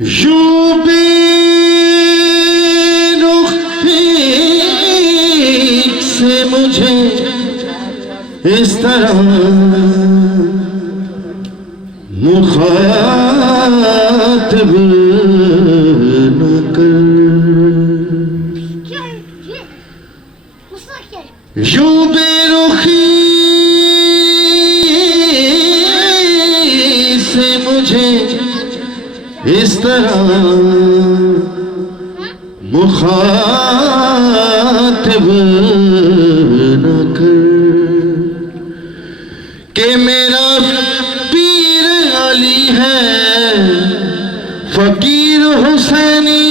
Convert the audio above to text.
यूं बेरुखी से मुझे इस तरह मुखातिब न कर। यूं बेरुखी से मुझे इस तरह मुखातिब न कर कि मेरा पीर अली है फकीर हुसैनी